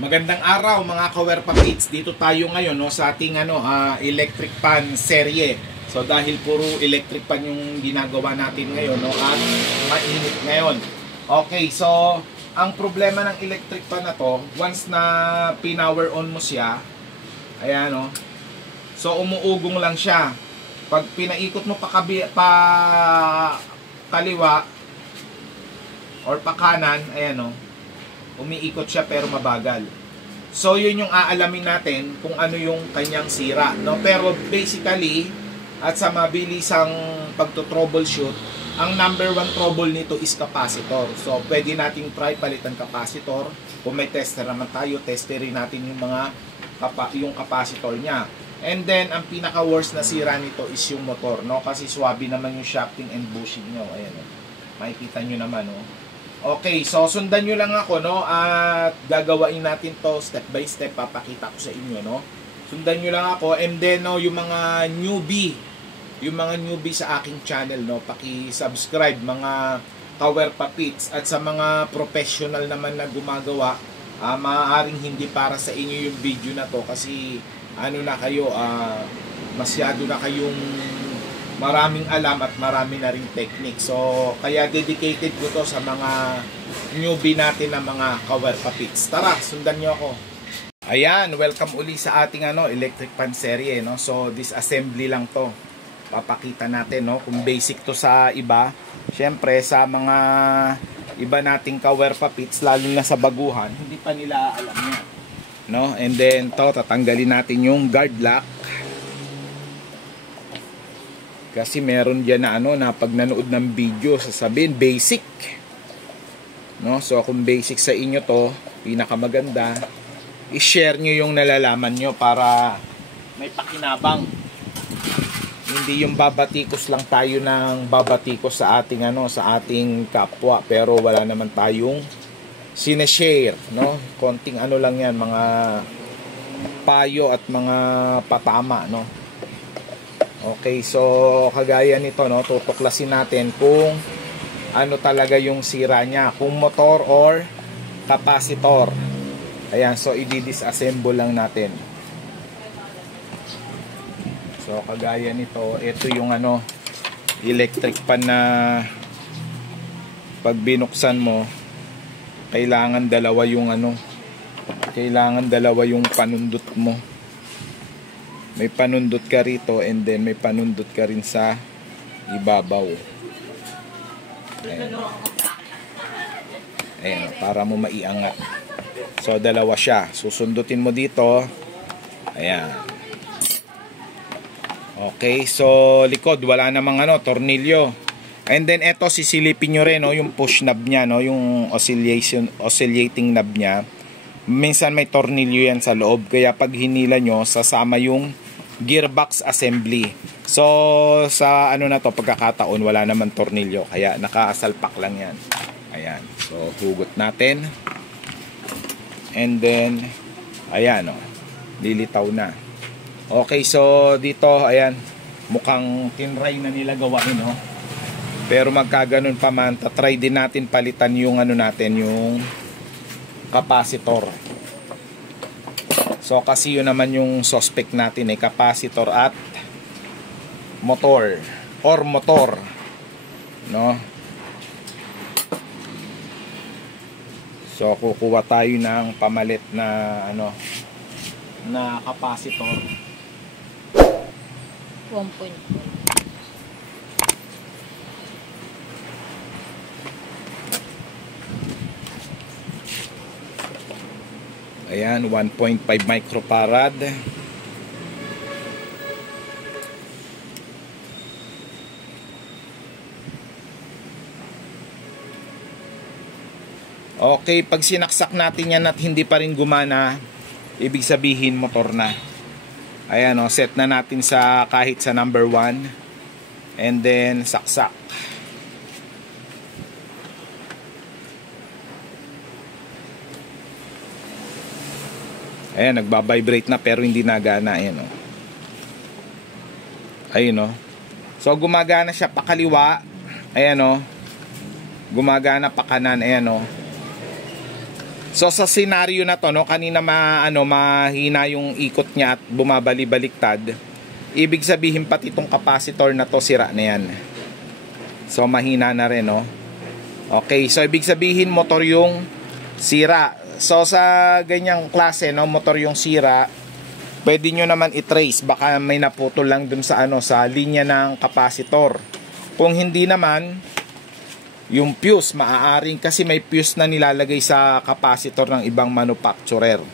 Magandang araw mga ka-Werpapits. Dito tayo ngayon no, sa ating electric pan serye. So dahil puro electric pan yung ginagawa natin ngayon no, at mainit ngayon. Okay, so ang problema ng electric pan na to, once na pinower on mo siya, ayan no, so umuugong lang siya. Pag pinaikot mo pa kaliwa or pa kanan, ayan no, umiikot siya pero mabagal. So yun yung aalamin natin kung ano yung kanyang sira, no? Pero basically at sa mabilisang pagto-troubleshoot, ang number one trouble nito is capacitor. So pwede nating try palitan capacitor. Kung may tester naman tayo, testerin natin yung yung capacitor niya. And then ang pinaka worst na sira nito is yung motor, no? Kasi swabe naman yung shafting and bushing nyo. Ayan, no? Makikita nyo naman, no? Okay, so sundan nyo lang ako, no? At gagawain natin to step by step. Papakita ko sa inyo, no? Sundan nyo lang ako. And then, no, yung mga newbie sa aking channel, no? Paki-subscribe, mga ka-Werpapits. At sa mga professional naman na gumagawa, maaaring hindi para sa inyo yung video na to. Kasi, ano na kayo, masyado na kayong maraming alam at marami na ring technique. So, kaya dedicated ko to sa mga newbie natin na mga ka-Werpapits. Tara, sundan nyo ako. Ayan, welcome uli sa ating electric pan serye, no? So, disassembly lang to. Papakita natin, no? Kung basic to sa iba. Syempre, sa mga iba nating ka-Werpapits, lalo na sa baguhan, hindi pa nila alam yan, no? And then, to, tatanggalin natin yung guard lock. Kasi meron diyan na na pag nanood ng video sasabihin basic, no? So kung basic sa inyo to, pinakamaganda i-share nyo yung nalalaman nyo para may pakinabang. Hindi yung babatikos lang tayo ng babatikos sa ating sa ating kapwa pero wala naman tayong sineshare, no? Konting lang yan, mga payo at mga patama, no? Okay, so kagaya nito, no, tutuklasin natin kung ano talaga yung sira niya, kung motor or capacitor. Ayan, so i-disassemble lang natin. So kagaya nito, ito yung electric pan na pag binuksan mo, kailangan dalawa yung panundot mo. May panundot ka rito and then may panundot ka rin sa ibabaw. Ayan. Ayan, para mo maiangat. So dalawa siya. Susundutin mo dito. Ayan. Okay, so likod wala namang tornilyo. And then eto sisilipin nyo rin, no, yung push knob nya, no, yung oscillating knob nya. Minsan may tornilyo yan sa loob, kaya pag hinila nyo, sasama yung gearbox assembly. So sa na to, pagkakataon wala naman tornilyo, kaya nakaasalpak lang yan. Ayan, so hugot natin. And then ayan, lilitaw na. Okay, so dito ayan, mukhang tinry na nila gawain, no? Pero magkaganon pa man, tatry din natin palitan yung natin, yung capacitor. So kasi yun naman yung suspect natin, capacitor at motor or motor, no? So kukuha tayo ng pamalit na na capacitor. 1.1. Ayan, 1.5 microfarad. Okay, pag sinaksak natin yan at hindi pa rin gumana, ibig sabihin motor na. Ayan, set na natin sa kahit sa number 1. And then saksak. Ayan, nagbabibrate na pero hindi nagana. Ayan, ayun, so gumagana siya pa kaliwa. Ayan, gumagana pa kanan. Ayan, So sa scenario na to, no, kanina mahina yung ikot niya at bumabali-baliktad. Ibig sabihin pati itong capacitor na to sira na yan. So mahina na rin, no. Okay, so ibig sabihin motor yung sira. So sa ganyang klase, no, motor yung sira, pwede nyo naman i-trace, baka may naputol lang dun sa sa linya ng capacitor. Kung hindi naman, yung fuse, maaaring kasi may fuse na nilalagay sa capacitor ng ibang manufacturer.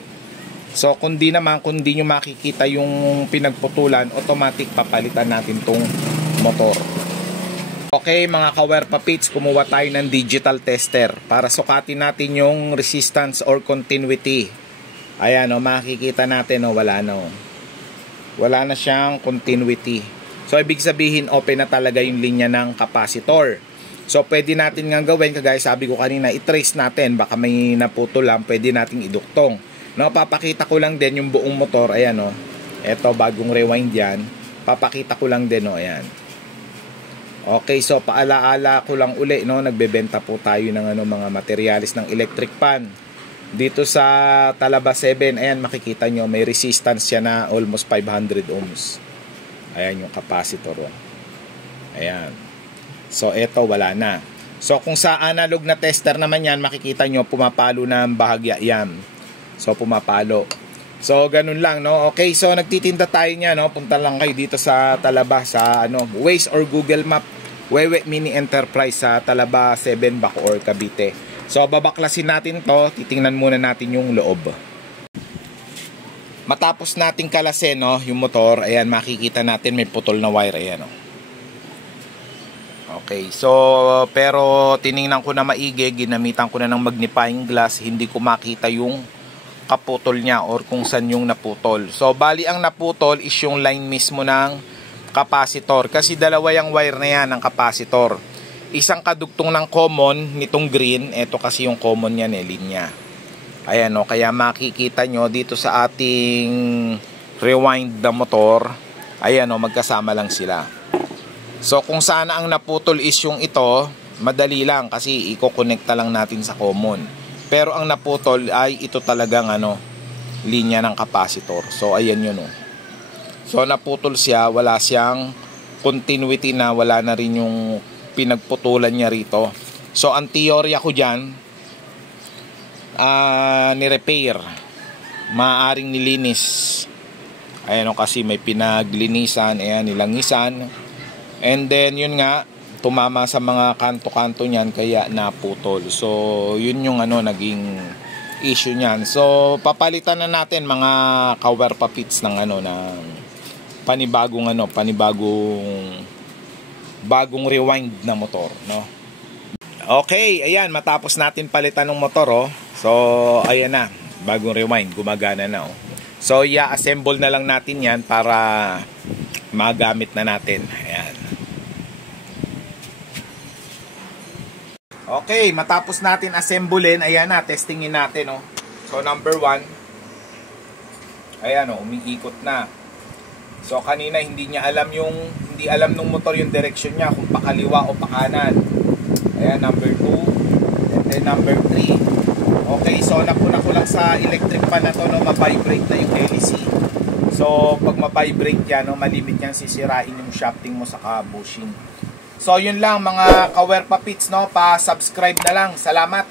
So kung di nyo makikita yung pinagputulan, automatic papalitan natin tong motor. Okay mga ka-wire papits, kumuha tayo ng digital tester para sukatin natin yung resistance or continuity. Ayan, makikita natin, wala na. Wala na siyang continuity. So ibig sabihin open na talaga yung linya ng capacitor. So pwede natin nga gawin, kagaya sabi ko kanina, i-trace natin, baka may naputol lang, pwede nating iduktong. Papakita ko lang din yung buong motor. Ayan, eto bagong rewind yan. Papakita ko lang din, ayan. Okay, so paalaala ko lang uli, nagbebenta po tayo ng mga materialis ng electric pan. Dito sa Talaba 7, ayan, makikita nyo, may resistance siya na almost 500 ohms. Ayan yung capacitor. Ayan. So eto wala na. So kung sa analog na tester naman yan, makikita nyo pumapalo ng bahagya yan. So pumapalo. So ganun lang, Okay, so nagtitinda tayo niya, Punta lang kayo dito sa Talaba sa Waze or Google Map, Wewe Mini Enterprise sa Talaba 7, Bacoor, Cavite. So babaklasin natin to, titingnan muna natin yung loob. Matapos nating kalasin, yung motor, ayan, makikita natin may putol na wire, ayan, Okay, so pero tiningnan ko na maigi, ginamitan ko na ng magnifying glass, hindi ko makita yung kaputol niya or kung saan yung naputol. So bali ang naputol is yung line mismo ng capacitor, kasi dalawa yung wire na yan ng capacitor. Isang kadugtong ng common nitong green, ito kasi yung common yan, linya. Ayan, kaya makikita nyo dito sa ating rewind na motor, ayan, magkasama lang sila. So kung sana ang naputol is yung ito, madali lang kasi i-connecta lang natin sa common. Pero ang naputol ay ito talagang linya ng capacitor. So ayan yun. So naputol siya, wala siyang continuity na, wala na rin yung pinagputulan niya rito. So ang teorya ko dyan, ni-repair, maaaring nilinis. Ayan, kasi may pinaglinisan, ayan, nilangisan. And then yun nga, tumama sa mga kanto-kanto niyan kaya naputol. So yun yung naging issue niyan. So papalitan na natin mga ka-wire papits ng panibagong bagong rewind na motor, Okay, ayan, matapos natin palitan ng motor, So ayan na, bagong rewind, gumagana na, So i-assemble na lang natin 'yan para magamit na natin. Ayan. Okay, matapos natin assemblein, ayan na, testingin natin, So number 1, ayan, umiikot na. So kanina hindi alam ng motor yung direction niya, kung pakaliwa o pakanan. Ayan, number 2, and then number 3. Okay, so napuna ko lang sa electric pan na to, ma-vibrate na yung LEC. So pag ma-vibrate yan, malimit yan sisirain yung shafting mo sa bushing. So yun lang mga ka-wire papits, pa-subscribe na lang. Salamat.